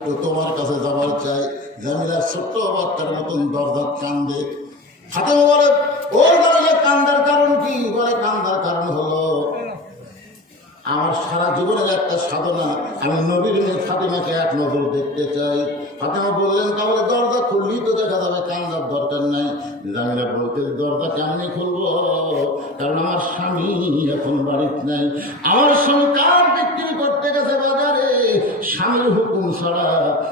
তোমার কাছে যাবার চাই, জামিলার ছোট্ট বাচ্চার মতন দরজা কান্দে। ফাতেমা বলে ও জামিলা কান্দার কারণ কি? বলে, কান্দার কারণ হলো, আমার সারা জীবনের একটা সাধনা, আমি নবীর ফাতেমাকে এক নজর দেখতে চাই। ফাতেমা বললেন, তাহলে দরজা খুললেই তো দেখা যাবে কান্দার দরকার নাই। জামিলা বলতে দরজা কেমনি খুলবো? কারণ আমার স্বামী এখন বাড়িতে নাই। আমার স্বামী কার বিক্রি করতে গেছে বাজারে? স্বামীর হুকুম ছাড়া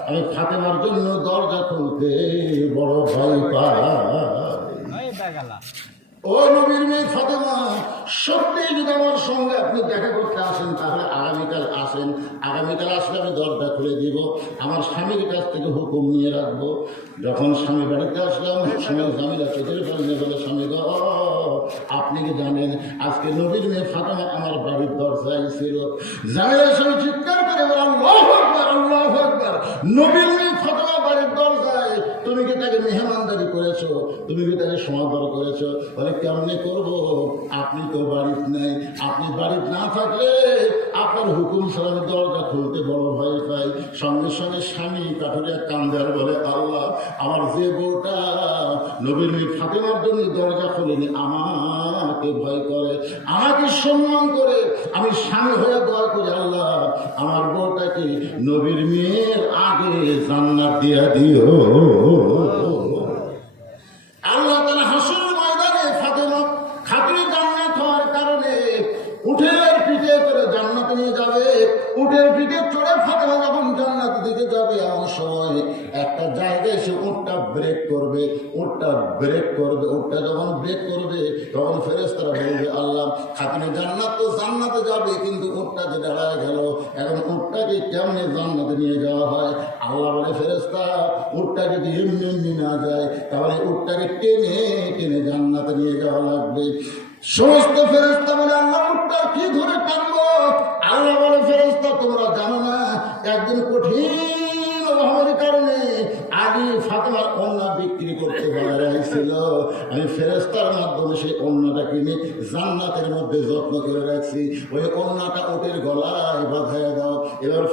আমি ফাতেমার জন্য দরজা খুলতে বড় ভয় পাই। ও নবীর মেয়ে ফাতেমা সত্যি যদি আমার সঙ্গে আপনি দেখা করতে আসেন, তাহলে আগামীকাল আসেন। আগামীকাল আসলে আমি দরজা খুলে দিব। আমার স্বামীর কাছ থেকে হুকুম নিয়ে রাখব। যখন স্বামী বাড়িতে আসলাম, স্বামী স্বামীরা চোখের পানি বলে স্বামী আপনি কি জানেন, আজকে নবীর মেয়ে ফাতেমা আমার বাড়ির দরজায় ছিল। জামিলার স্বামী চিৎকার করে বলে আল্লাহ আকবার আল্লাহ আকবার। নবীর মেয়ে ফাতেমা তুমি কি তাকে মেহমানদারি করেছ? তুমি কি তাকে সমাদর করেছ? বলে, কেমনে করব? আপনি তো বাড়িতে নেই। আপনি বাড়িতে না থাকলে আপনার হুকুম আমি দরজা খুলতে বড় ভয় পাই। সঙ্গে সঙ্গে স্বামী কাঠুরিয়া কান্দার বলে, আল্লাহ, আমার যে বউটা নবীর মেয়ে ফাতেমার জন্য দরজা খুলেনি, আমাকে ভয় করে। আমাকে সম্মান করে। আমি স্বামী হয়ে দোয়া করি, আল্লাহ, আমার বউটাকে নবীর আগে জান্নাত দিয়া দিও আল্লাহ তারা হাসুর ময়দানে ফাতেমা খাতুনি জান্নাত হওয়ার কারণে উঠের পিঠে করে জান্নাতে নিয়ে উঠের পিঠে চড়ে ফাতেমা যখন জান্নাত দিকে যাবে, এমন সময় একটা জায়গায় সে উঠটা ব্রেক করবে উঠটা ব্রেক করবে উঠটা যখন ব্রেক করবে, তখন ফেরেস্তারা বলবে, আল্লাহ খাতুনি জান্নাত তো জান্নাতে যাবে, কিন্তু উঠটা যে দাঁড়ায় গেল, এখন উঠটাকে কেমনে জান্নাতে নিয়ে যাওয়া হয়? আল্লাহ বলে ফেরেস্তা উঠটা যদি এমনি এমনি না যায়, তাহলে উঠটাকে টেনে টেনে জান্নাতে নিয়ে যাওয়া লাগবে। সমস্ত ফেরেস্তা বলে, আল্লাহ উঠটা কি ধরে টানবো আল্লাহ বলে ফেরস্তা তোমরা জানো না একদিন কঠিন আগে ফাতেমার বিক্রি করতে আমি মাধ্যমে সেই অন্যটা কিনে জান্নাতের মধ্যে যত্ন করে রাখছি। ওই অন্যটা গলায় দাও। এবার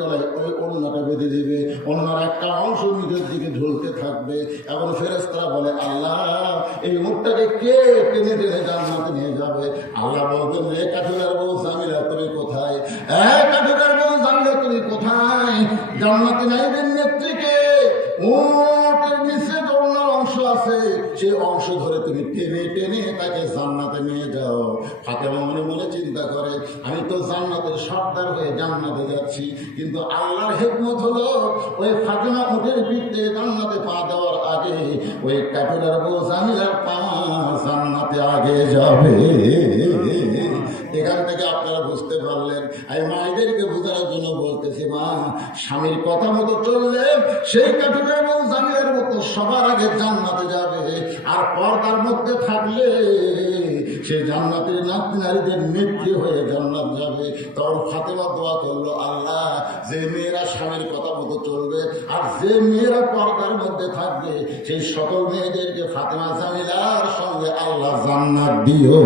গলায় ওই অন্যটা বেঁধে দেবে। একটা অংশ নিজের দিকে ঝুলতে থাকবে। এখন ফেরেস্তারা বলে, আল্লাহ, এই মুখটাকে কে টেনে টেনে জান্নাতে নিয়ে যাবে? আল্লাহ বলবেন রে কাঠুরার বউ জামিলা তুমি কোথায় এক বউ জামিলা তুমি কোথায়? জান্নাতে নেত্রীকে উটের নিচে দৌড়ানোর অংশ আছে। সেই অংশ ধরে তুমি টেনে টেনে তাকে জান্নাতে নিয়ে যাও। ফাতেমা মনে মনে চিন্তা করে, আমি তো জান্নাতের সর্দার হয়ে জান্নাতে যাচ্ছি, কিন্তু আল্লাহর হেকমত হলো ওই ফাতেমা উঠের পিঠে জান্নাতে পা দেওয়ার আগে, ওই কাঠুরার বউ জামিলার পা জান্নাতে আগে যাবে। এখান থেকে আপনারা বুঝতে পারলেন, আমি মায়েদেরকে বোঝানোর জন্য বলতেছি মা, স্বামীর কথা মতো চললে সেই কাঠুরের এবং জামিলের মতো সবার আগে জান্নাতে যাবে। আর পর্দার মধ্যে থাকলে সে জান্নাতের নাতি নারীদের নেত্রী হয়ে জান্নাত যাবে। তখন ফাতেমা দোয়া করল, আল্লাহ, যে মেয়েরা স্বামীর কথা মতো চলবে আর যে মেয়েরা পর্দার মধ্যে থাকবে, সেই সকল মেয়েদেরকে ফাতেমা জামিলার সঙ্গে আল্লাহ জান্নাত দিও।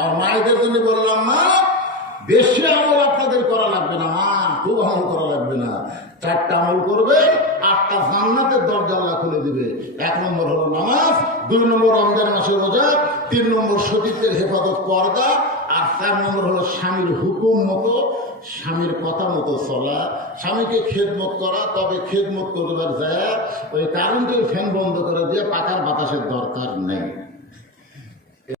আর মায়েদের জন্য বললাম মা বেশি আমল আপনাদের করা লাগবে না মা খুব আমল করা লাগবে না চারটা আমল করবে, আটটা জান্নাতের দরজা আল্লাহ খুলে দিবে। এক নম্বর হলো নামাজ, দুই নম্বর রমজান মাসের রোজা, তিন নম্বর সতীত্বের হেফাজত পর্দা, আর চার নম্বর হলো স্বামীর হুকুম মতো, স্বামীর কথা মতো চলা। স্বামীকে খেদমত করা, তবে খেদমত করবার যায় ওই কারেন্টের ফ্যান বন্ধ করে দিয়ে পাকার বাতাসের দরকার নেই।